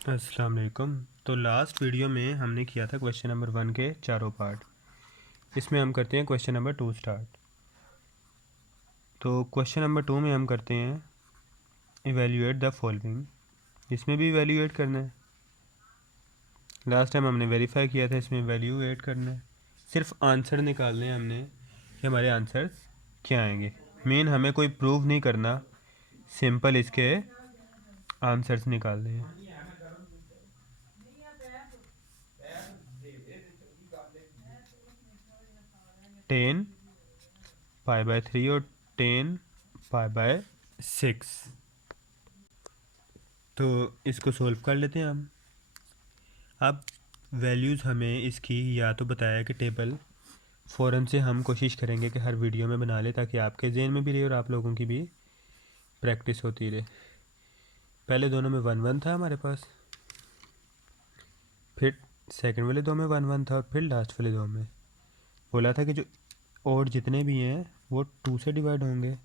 अस्सलाम वालेकुम। तो लास्ट वीडियो में हमने किया था क्वेश्चन नंबर 1 के चारों पार्ट। इसमें हम करते हैं क्वेश्चन नंबर 2 स्टार्ट। तो क्वेश्चन नंबर 2 में हम करते हैं इवेल्यूएट द फॉलोइंग। इसमें भी इवेल्यूएट करना है। लास्ट टाइम हमने वेरीफाई किया था, इसमें इवेल्यूएट करना है। सिर्फ आंसर निकालने हैं हमने कि हमारे आंसर्स क्या आएंगे। मेन हमें कोई प्रूव नहीं करना, सिंपल इसके आंसर्स निकालने हैं। 10 π/3 और 10 π/6। तो इसको सॉल्व कर लेते हैं हम। अब वैल्यूज़ हमें इसकी या तो बताया कि टेबल फ़ौरन से हम कोशिश करेंगे कि हर वीडियो में बना ले, ताकि आपके जहन में भी रहे और आप लोगों की भी प्रैक्टिस होती रहे। पहले दोनों में 1 1 था हमारे पास, फिर सेकंड वाले दो में 1 1 था, और फिर लास्ट वाले दो में बोला था कि जो और जितने भी हैं वो 2 से डिवाइड होंगे,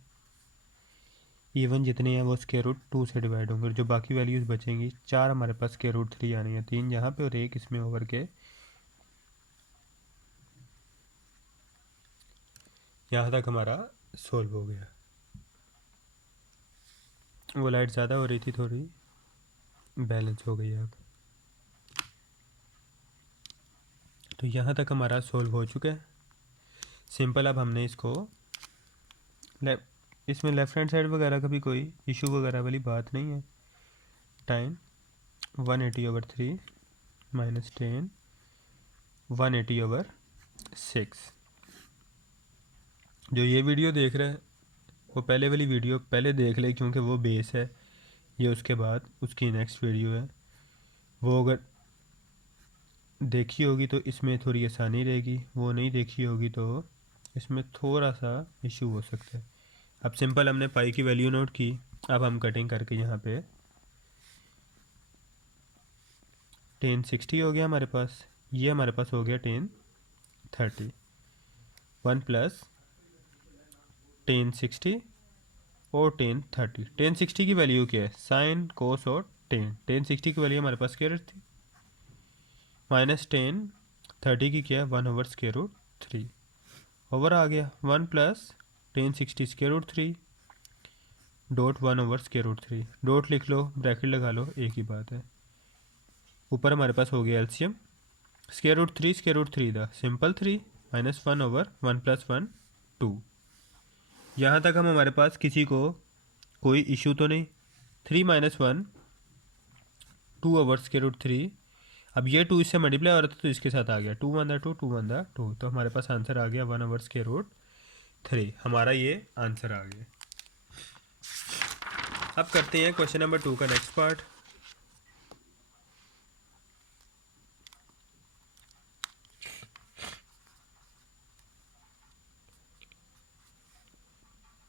इवन जितने हैं वो स्क्वायर रूट 2 से डिवाइड होंगे, और जो बाकी वैल्यूज़ बचेंगी 4 हमारे पास स्क्वायर रूट 3 आनी है, 3 यहाँ पे और 1 इसमें ओवर के यहाँ तक हमारा सोल्व हो गया। वो लाइट ज़्यादा हो रही थी, थोड़ी बैलेंस हो गई अब। तो यहाँ तक हमारा सोल्व हो चुका है। सिंपल। अब हमने इसको इसमें लेफ़्ट हैंड साइड वगैरह का भी कोई इशू वगैरह वाली बात नहीं है। टाइम 180/3 -10 180/6। जो ये वीडियो देख रहा है वो पहले वाली वीडियो पहले देख ले, क्योंकि वो बेस है। ये उसके बाद उसकी नेक्स्ट वीडियो है, वो अगर देखी होगी तो इसमें थोड़ी आसानी रहेगी, वो नहीं देखी होगी तो इसमें थोड़ा सा इशू हो सकता है। अब सिंपल हमने पाई की वैल्यू नोट की। अब हम कटिंग करके यहाँ पे 1060 हो गया हमारे पास, ये हमारे पास हो गया 1030। 1 + 1060 और 1030। 1060 की वैल्यू क्या है? साइन, कोस और टेन। 1060 की वैल्यू हमारे पास स्क्वायर रूट थी, माइनस 1030 की क्या है? 1/√3 ओवर आ गया। 1 + 1060 स्क्वायर रूट 3 डॉट 1/√3। डॉट लिख लो, ब्रैकेट लगा लो, एक ही बात है। ऊपर हमारे पास हो गया एलसीएम स्क्वायर रूट 3 था सिंपल 3 -1/1 + 1 2। यहाँ तक हम हमारे पास किसी को कोई इशू तो नहीं। 3 - 1 2/√3। अब ये 2 इससे मल्टीप्लाई हो रहा था तो इसके साथ आ गया 2 × 2 2 × 2, तो हमारे पास आंसर आ गया 1/√3। हमारा ये आंसर आ गया। अब करते हैं क्वेश्चन नंबर 2 का नेक्स्ट पार्ट।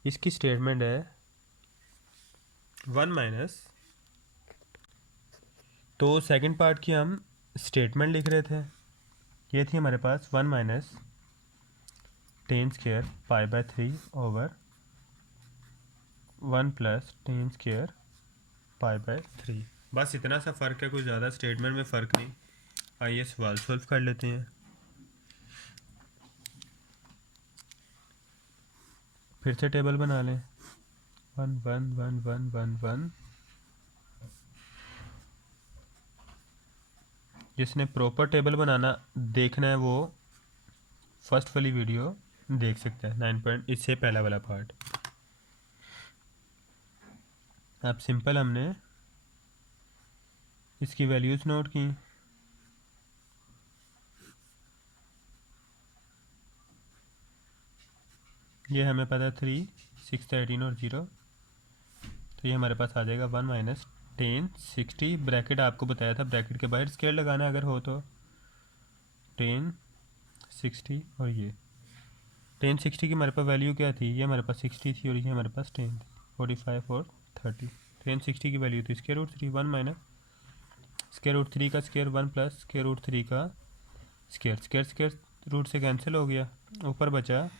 इसकी स्टेटमेंट है 1 - तो सेकंड पार्ट की हम स्टेटमेंट लिख रहे थे। ये थी हमारे पास 1 - 10² π/3 ओवर 1 + 10² π/3। बस इतना सा फ़र्क है, कोई ज़्यादा स्टेटमेंट में फ़र्क नहीं। आइए सवाल सॉल्व कर लेते हैं। फिर से टेबल बना लें। 1 1 1 1 1 1। जिसने प्रॉपर टेबल बनाना देखना है वो फर्स्ट वाली वीडियो देख सकता है, 9 पॉइंट इससे पहला वाला पार्ट। अब सिंपल हमने इसकी वैल्यूज़ नोट की। ये हमें पता है 3 6 18 और 0, तो ये हमारे पास आ जाएगा 1 - 1060। ब्रैकेट आपको बताया था, ब्रैकेट के बाहर स्क्वायर लगाना अगर हो तो 1060। और ये 1060 की हमारे पास वैल्यू क्या थी? ये हमारे पास 60 थी और ये हमारे पास 10 थी। 45 और 30। 1060 की वैल्यू थी स्क्वायर रूट 3। 1 - स्क्वायर रूट 3 का स्क्वायर 1 + स्क्वायर रूट 3 का स्क्वायर। स्क्वायर स्क्वायर रूट से कैंसिल हो गया। ऊपर बचा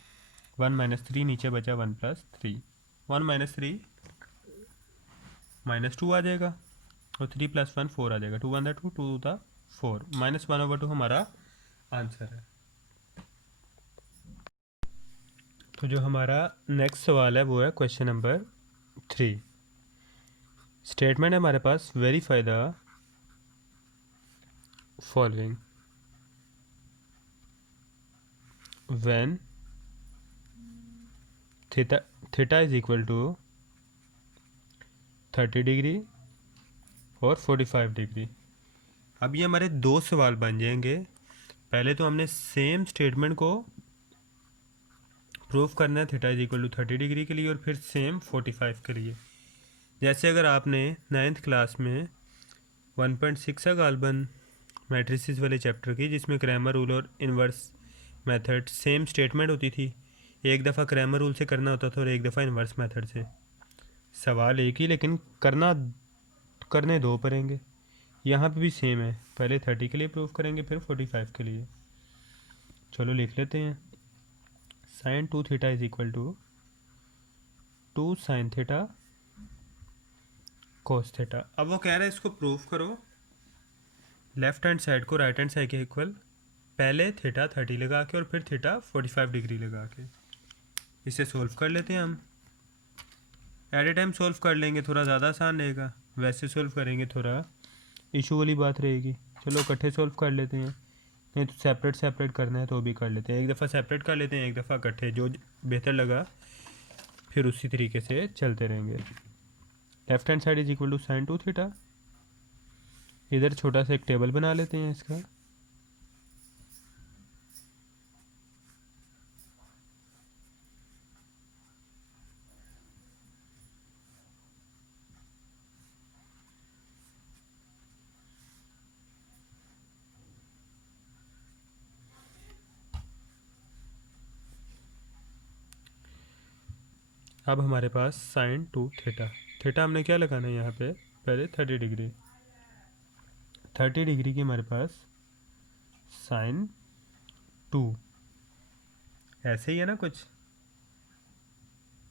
1 - 3, नीचे बचा 1 + 3। 1 - 3 -2 आ जाएगा। और 3 + 1 4 आ जाएगा, 2 1 2 2 × 4 -1/2 हमारा आंसर है। तो जो हमारा नेक्स्ट सवाल है वो है क्वेश्चन नंबर 3। स्टेटमेंट है हमारे पास, verify the following when theta is equal to 30 degree और 45 डिग्री। अब ये हमारे दो सवाल बन जाएंगे। पहले तो हमने सेम स्टेटमेंट को प्रूफ करना है theta is equal to 30 degree के लिए और फिर सेम 45 के लिए। जैसे अगर आपने 9th क्लास में 1.6 गाल्बन मैट्रिसेस वाले चैप्टर की, जिसमें क्रैमर रूल और इन्वर्स मेथड सेम स्टेटमेंट होती थी, एक दफ़ा क्रैमर रूल से करना होता था और एक दफ़ा इन्वर्स मेथड से। सवाल एक ही लेकिन करने दो पड़ेंगे। यहाँ पे भी सेम है, पहले 30 के लिए प्रूफ करेंगे फिर 45 के लिए। चलो लिख लेते हैं। sin 2 theta is equal to 2 sin theta cos theta. अब वो कह रहा है इसको प्रूफ करो लेफ्ट हैंड साइड को राइट हैंड साइड के इक्वल, पहले थीटा 30 लगा के और फिर थीटा 45 डिग्री लगा के। इसे सोल्व कर लेते हैं हम। एट ए टाइम सोल्व कर लेंगे, थोड़ा ज़्यादा आसान रहेगा। वैसे सोल्व करेंगे थोड़ा इशू वाली बात रहेगी। चलो इकट्ठे सोल्व कर लेते हैं, नहीं तो सेपरेट सेपरेट करना है तो भी कर लेते हैं। एक दफ़ा सेपरेट कर लेते हैं, एक दफ़ा इकट्ठे, जो बेहतर लगा फिर उसी तरीके से चलते रहेंगे। Left hand side is equal to sin 2 theta. इधर छोटा सा एक टेबल बना लेते हैं इसका। अब हमारे पास sin 2 थीटा, थीटा हमने क्या लगाना है यहाँ पे, पहले 30 डिग्री। 30 डिग्री की हमारे पास sin 2 ऐसे ही है ना कुछ।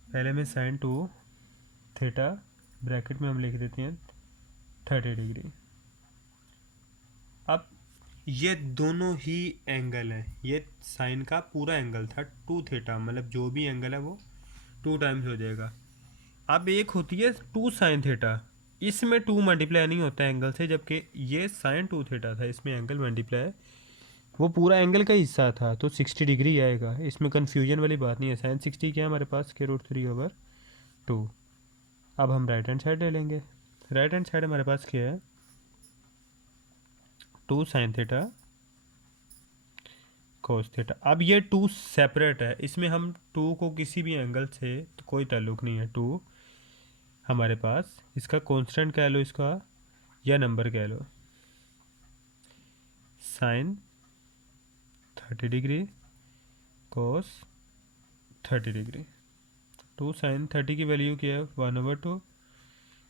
पहले में sin 2 थीटा ब्रैकेट में हम लिख देते हैं 30 डिग्री। अब ये दोनों ही एंगल है, ये साइन का पूरा एंगल था 2 थीटा, मतलब जो भी एंगल है वो 2 टाइम्स हो जाएगा। अब एक होती है 2 साइन थीटा, इसमें 2 मल्टीप्लाई नहीं होता है एंगल से, जबकि ये साइन 2 थीटा था, इसमें एंगल मल्टीप्लाई, वो पूरा एंगल का हिस्सा था तो 60 डिग्री आएगा। इसमें कन्फ्यूजन वाली बात नहीं है। साइन 60 क्या है हमारे पास, √3/2। अब हम राइट हैंड साइड ले लेंगे। राइट हैंड साइड हमारे पास क्या है, 2 साइन थीटा कोस थीटा। अब ये 2 सेपरेट है, इसमें हम 2 को किसी भी एंगल से तो कोई ताल्लुक नहीं है। 2 हमारे पास इसका कांस्टेंट कह लो इसका, या नंबर कह लो। Sine 30 degree cos 30 degree. 2 sine 30 की वैल्यू क्या है 1/2,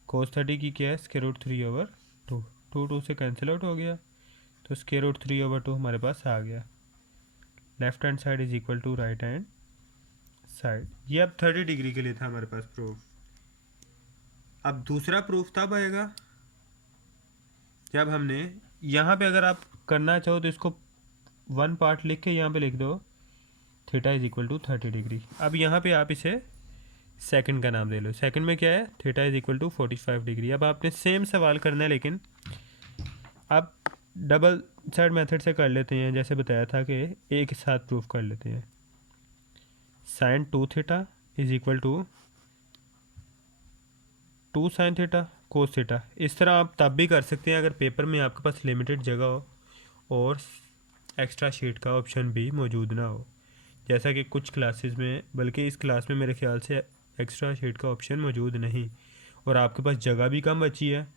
कोस 30 की क्या है √3/2। 2 2 से कैंसिल आउट हो गया तो √3/2 हमारे पास आ गया। Left hand side is equal to right hand side. ये अब 30 डिग्री के लिए था हमारे पास प्रूफ। अब दूसरा प्रूफ तब आएगा जब हमने यहाँ पे, अगर आप करना चाहो तो इसको 1 पार्ट लिख के यहाँ पे लिख दो theta is equal to 30 degree. अब यहाँ पे आप इसे सेकंड का नाम दे लो। सेकंड में क्या है, theta is equal to 45 degree. अब आपने सेम सवाल करना है, लेकिन अब डबल साइड मेथड से कर लेते हैं, जैसे बताया था कि एक साथ प्रूफ कर लेते हैं। Sine 2 theta is equal to 2 sine theta cos theta. इस तरह आप तब भी कर सकते हैं अगर पेपर में आपके पास लिमिटेड जगह हो और एक्स्ट्रा शीट का ऑप्शन भी मौजूद ना हो, जैसा कि कुछ क्लासेस में, बल्कि इस क्लास में मेरे ख्याल से एक्स्ट्रा शीट का ऑप्शन मौजूद नहीं, और आपके पास जगह भी कम बची है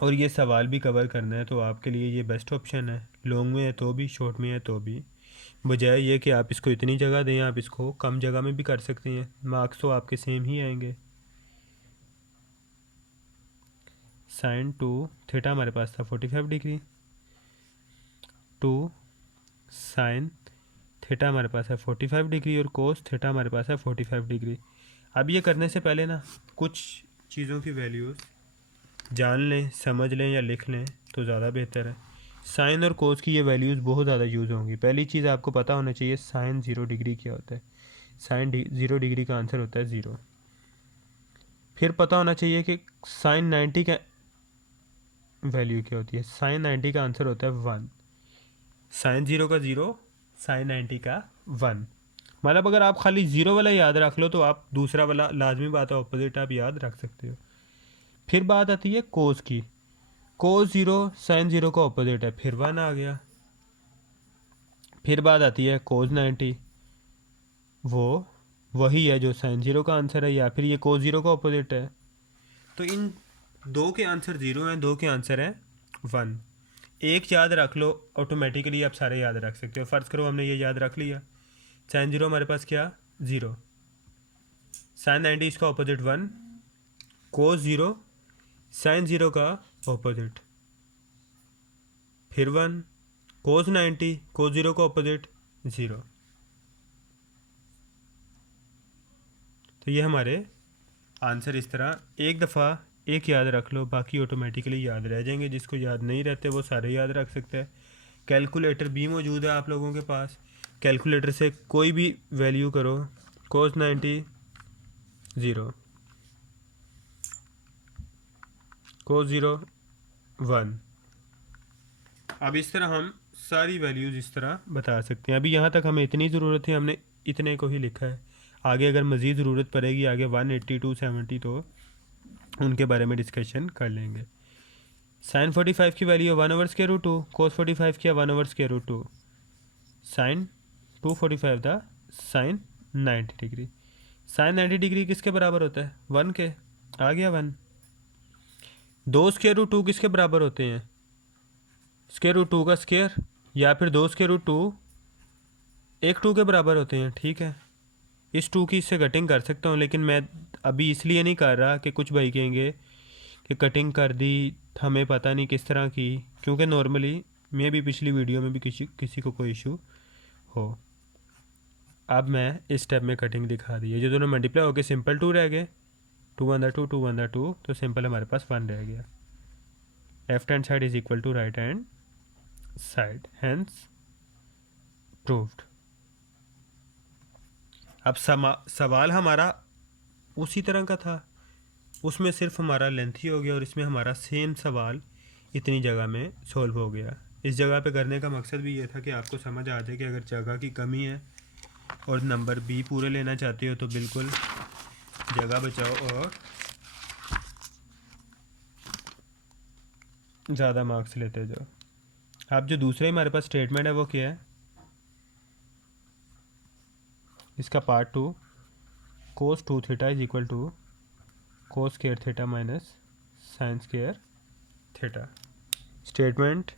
और ये सवाल भी कवर करना है, तो आपके लिए ये बेस्ट ऑप्शन है। लॉन्ग में है तो भी, शॉर्ट में है तो भी, बजाय ये कि आप इसको इतनी जगह दें, आप इसको कम जगह में भी कर सकते हैं, मार्क्स तो आपके सेम ही आएंगे। साइन 2 थीटा हमारे पास था 45 डिग्री, 2 साइन थीटा हमारे पास है 45 डिग्री और कोस थीटा हमारे पास है 45 डिग्री। अब ये करने से पहले ना कुछ चीज़ों की वैल्यूज़ जान लें, समझ लें या लिख लें तो ज़्यादा बेहतर है। साइन और कोस की ये वैल्यूज़ बहुत ज़्यादा यूज़ होंगी। पहली चीज़ आपको पता होना चाहिए साइन 0 डिग्री क्या होता है। साइन 0 डिग्री का आंसर होता है 0। फिर पता होना चाहिए कि साइन 90 का वैल्यू क्या होती है। साइन 90 का आंसर होता है 1। साइन 0 का 0, साइन 90 का 1। मतलब अगर आप खाली 0 वाला याद रख लो तो आप दूसरा वाला लाजमी बात है ऑपोजिट आप याद रख सकते हो। फिर बात आती है कोस की। कोस 0 साइन 0 का ऑपोजिट है, फिर 1 आ गया। फिर बात आती है कोस 90, वो वही है जो साइन 0 का आंसर है, या फिर ये कोस 0 का ऑपोजिट है। तो इन दो के आंसर 0 हैं, दो के आंसर हैं 1। एक याद रख लो, ऑटोमेटिकली आप सारे याद रख सकते हो। फ़र्ज़ करो हमने ये याद रख लिया, साइन 0 हमारे पास क्या 0, साइन 90 इसका ऑपोजिट 1, कोस 0 साइन 0 का ऑपोजिट, फिर 1, कोस 90 कोस 0 का ऑपोजिट 0। तो ये हमारे आंसर इस तरह एक दफ़ा एक याद रख लो, बाकी ऑटोमेटिकली याद रह जाएंगे। जिसको याद नहीं रहते वो सारे याद रख सकते हैं। कैलकुलेटर भी मौजूद है आप लोगों के पास, कैलकुलेटर से कोई भी वैल्यू करो। कोस 90 0, कोस 0 1। अब इस तरह हम सारी वैल्यूज़ इस तरह बता सकते हैं। अभी यहाँ तक हमें इतनी ज़रूरत है, हमने इतने को ही लिखा है। आगे अगर मज़ीद ज़रूरत पड़ेगी आगे 180 270 तो उनके बारे में डिस्कशन कर लेंगे। साइन 45 की वैल्यू 1/√2, कोस 45 किया 1/√2, साइन 245 था साइन 90 डिग्री। साइन 90 डिग्री किसके बराबर होता है 1 के, आ गया 1। 2√2 किसके बराबर होते हैं √2 का स्क्वायर, या फिर 2√2 एक 2 के बराबर होते हैं। ठीक है, इस 2 की इससे कटिंग कर सकता हूँ, लेकिन मैं अभी इसलिए नहीं कर रहा कि कुछ भाई कहेंगे कि कटिंग कर दी हमें पता नहीं किस तरह की, क्योंकि नॉर्मली मैं भी पिछली वीडियो में भी किसी को कोई इशू हो। अब मैं इस स्टेप में कटिंग दिखा दी है, जो दोनों मल्टीप्लाई होकर सिंपल 2 रह गए, 2 2 2 2, तो सिंपल हमारे पास 1 रह गया। Left hand side is equal to right hand side, hence proved. अब सवाल हमारा उसी तरह का था, उसमें सिर्फ हमारा लेंथी हो गया, और इसमें हमारा सेम सवाल इतनी जगह में सॉल्व हो गया। इस जगह पे करने का मकसद भी ये था कि आपको समझ आ जाए कि अगर जगह की कमी है और नंबर भी पूरे लेना चाहते हो तो बिल्कुल जगह बचाओ और ज़्यादा मार्क्स लेते जाओ। अब जो दूसरा ही हमारे पास स्टेटमेंट है वो क्या है, इसका part 2, cos 2 theta is equal to cos square theta minus sine square theta. Statement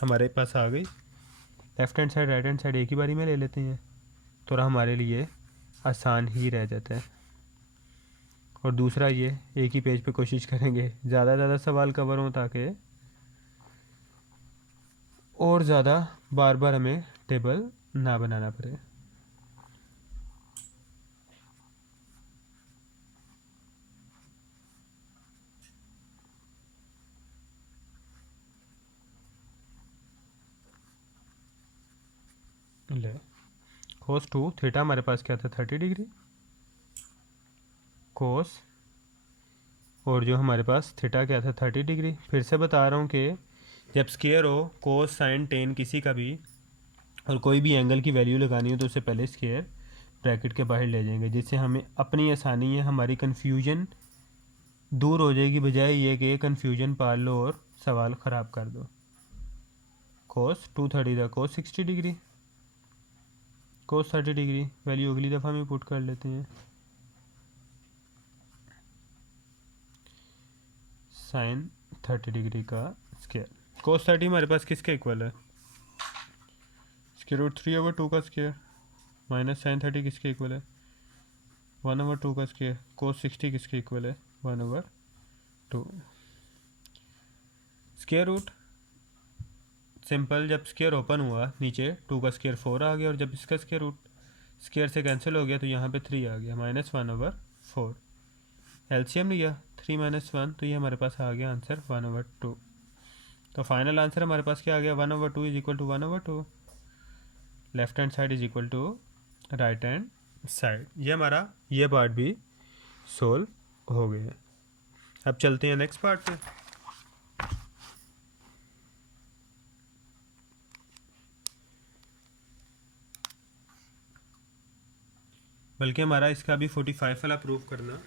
हमारे पास आ गई। Left hand side right hand side एक ही बारी में ले लेते हैं, तो हमारे लिए आसान ही रह जाता है। और दूसरा ये एक ही पेज पे कोशिश करेंगे ज़्यादा से ज़्यादा सवाल कवर हों, ताकि और ज़्यादा बार बार हमें टेबल ना बनाना पड़े। ले कोस 2 थीटा हमारे पास क्या था 30 डिग्री, कोस और जो हमारे पास थीटा क्या था 30 डिग्री। फिर से बता रहा हूँ कि जब स्क्वायर हो कोस साइन टेन किसी का भी और कोई भी एंगल की वैल्यू लगानी हो तो उससे पहले स्क्वायर ब्रैकेट के बाहर ले जाएंगे, जिससे हमें अपनी आसानी है, हमारी कन्फ्यूजन दूर हो जाएगी, बजाय ये कि कन्फ्यूजन पाल लो और सवाल ख़राब कर दो। कोस 230 था कोस 60 डिग्री, कोस 30 डिग्री वैल्यू अगली दफ़ा में पुट कर लेते हैं। साइन 30 डिग्री का स्क्वायर, कोस 30 हमारे पास किसके इक्वल है √3/2 का स्क्वायर, माइनस साइन 30 किसके इक्वल है 1/2 का स्क्वायर, कोस 60 किसके इक्वल है 1/2। स्क्वायर रूट सिंपल, जब स्क्वायर ओपन हुआ नीचे 2 का स्क्वायर 4 आ गया, और जब इसका स्क्वायर रूट स्क्वायर से कैंसिल हो गया तो यहाँ पे 3 आ गया, -1/4। एलसीएम लिया 3 - 1, तो ये हमारे पास आ गया आंसर 1/2। तो फाइनल आंसर हमारे पास क्या आ गया, 1/2 is equal to 1/2। Left hand side is equal to right hand side. ये हमारा ये पार्ट भी सोल्व हो गया। अब चलते हैं नेक्स्ट पार्ट पे। बल्कि हमारा इसका भी 45 वाला प्रूफ करना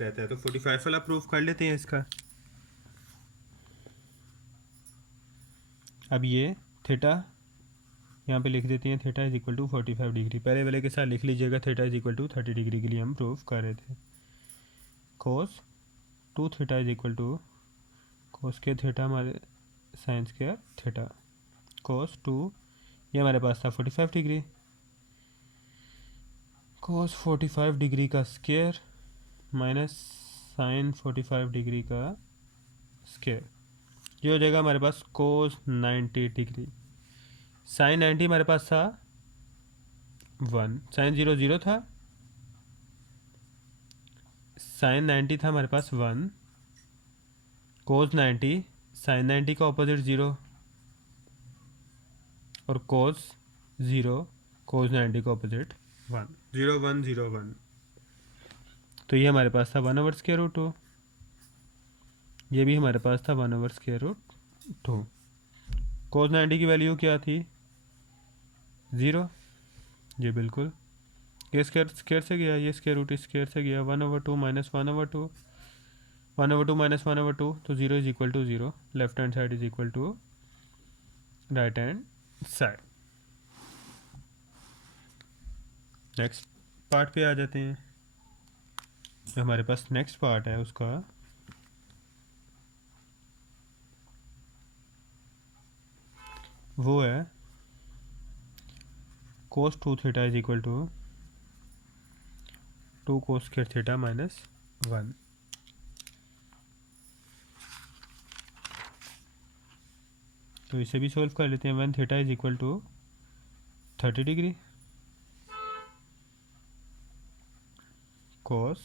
रहता है, तो 45 वाला प्रूफ कर लेते हैं इसका। अब ये थीटा यहाँ पे लिख देते हैं, theta is equal to 45 degree. पहले वाले के साथ लिख लीजिएगा, theta is equal to 30 degree के लिए हम प्रूफ कर रहे थे। Cos 2 theta is equal to cos के थीटा हमारे साइंस के थीटा कोस 2, ये हमारे पास था 45 डिग्री, कोस 45 डिग्री का स्क्वायर माइनस साइन 45 डिग्री का स्क्वायर, ये हो जाएगा हमारे पास कोस 90 डिग्री। साइन 90 हमारे पास था 1, साइन 0 0 था, साइन 90 था हमारे पास 1, कोस 90, साइन 90 का ऑपोजिट 0 और कोस 0 कोस 90 का ऑपोजिट 1, 0 1 0 1। तो ये हमारे पास था 1/√2। ये भी हमारे पास था 1/√2। कोस 90 की वैल्यू क्या थी, 0। ये बिल्कुल ये स्क्वायर से गया, ये स्क्वायर रूट स्क्वायर से गया, 1/2 माइनस 1/2, 1/2 माइनस 1/2, तो 0 is equal to 0। Left hand side is equal to right hand side. Next part पे आ जाते हैं। जो हमारे पास नेक्स्ट पार्ट है उसका वो है cos 2 theta is equal to 2 cos square theta minus 1। तो इसे भी सोल्व कर लेते हैं। 1 theta is equal to 30 degree, cos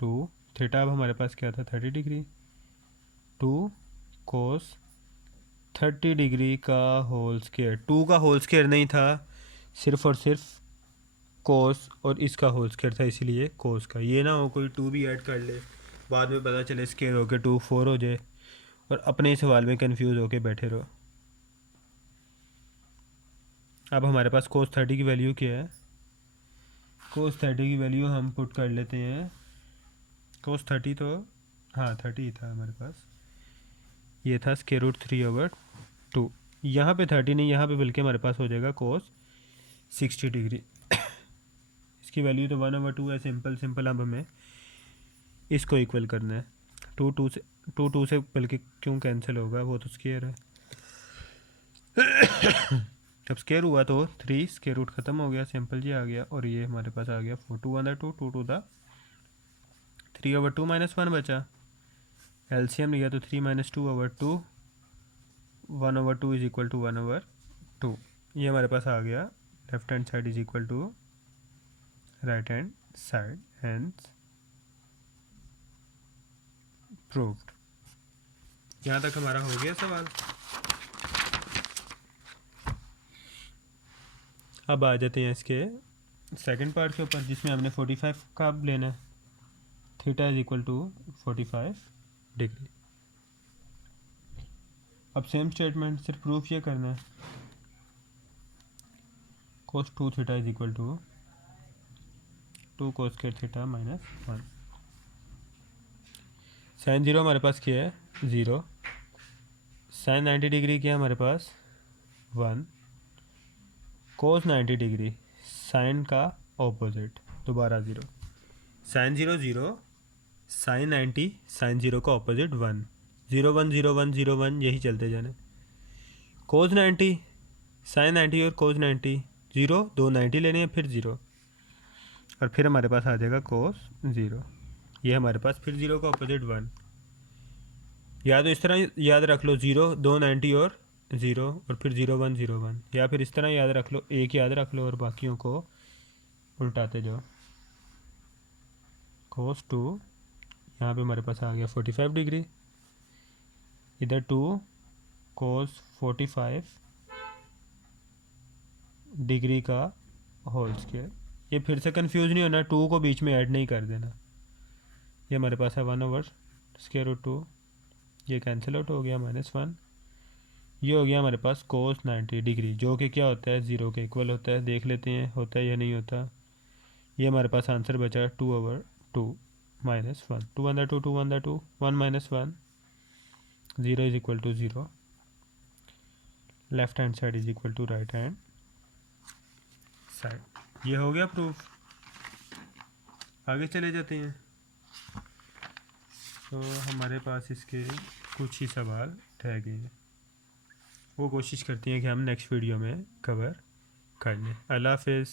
2 theta अब हमारे पास क्या था 30 डिग्री, 2 कोस 30 डिग्री का होल स्क्वायर। 2 का होल स्क्वायर नहीं था, सिर्फ और सिर्फ कोस और इसका होल स्क्वायर था, इसीलिए कोस का। ये ना हो कोई 2 भी ऐड कर ले, बाद में पता चले स्क्वायर होके 2 4 हो जाए और अपने ही सवाल में कंफ्यूज होके बैठे रहो। अब हमारे पास कोस 30 की वैल्यू क्या है, कोस 30 की वैल्यू हम पुट कर लेते हैं। कोस 30 तो हाँ 30 ही था हमारे पास, ये था स्क्वायर रूट 3/2। यहाँ पे 30 नहीं, यहाँ पे बल्कि हमारे पास हो जाएगा कोस 60 डिग्री। इसकी वैल्यू तो 1/2 है। सिंपल अब हमें इसको इक्वल करना है। 2 से बल्कि क्यों कैंसिल होगा, वो तो स्क्वायर है। जब स्क्वायर हुआ तो 3 स्क्वायर रूट ख़त्म हो गया, सिंपल जी आ गया। और ये हमारे पास आ गया 2/2, 2 टू द 3/2 माइनस 1 बचा। एलसीएम लिया तो 3 - 2/2, 1/2 इज इक्वल टू 1/2। ये हमारे पास आ गया left hand side is equal to right hand side, hence proved. यहाँ तक हमारा हो गया सवाल। अब आ जाते हैं इसके सेकंड पार्ट के ऊपर, जिसमें हमने 45 का अब लेना है। Theta is equal to 45 degree. अब सेम स्टेटमेंट, सिर्फ प्रूफ ये करना है। Cos 2 theta is equal to 2 cos square theta minus 1। Sine 0 हमारे पास क्या है, 0। साइन 90 डिग्री क्या है हमारे पास, 1। कोस 90 डिग्री, साइन का ऑपोजिट, दोबारा 0। साइन 0 0, साइन 90, साइन 0 का ऑपोजिट 1, 0 1 0 1 0 1, यही चलते जाने। कोस 90, साइन 90 और कोस 90, 0 2 90 लेने हैं, फिर 0 और फिर हमारे पास आ जाएगा कोस 0। ये हमारे पास फिर 0 का ऑपोजिट 1। या तो इस तरह याद रख लो, 0 2 90 और 0 और फिर 0 1 0 1, या फिर इस तरह याद रख लो, एक याद रख लो और बाकियों को उल्टाते जाओ। कोस 2 यहाँ पे हमारे पास आ गया 45 डिग्री, इधर 2 cos 45 डिग्री का होल स्क्वायर। ये फिर से कंफ्यूज नहीं होना, 2 को बीच में ऐड नहीं कर देना। ये हमारे पास है 1/√2, ये कैंसिल आउट हो गया, -1। ये हो गया हमारे पास cos 90 डिग्री, जो कि क्या होता है, 0 के इक्वल होता है। देख लेते हैं होता है या नहीं होता। ये हमारे पास आंसर बचा 2/2 -1, 2/2, 2/2, 1 - 1, 0 is equal to 0, left hand side is equal to right hand side. ये हो गया प्रूफ। आगे चले जाते हैं। तो हमारे पास इसके कुछ ही सवाल रह गए हैं, वो कोशिश करती हैं कि हम नेक्स्ट वीडियो में कवर कर लें। अल्लाह हाफिज़।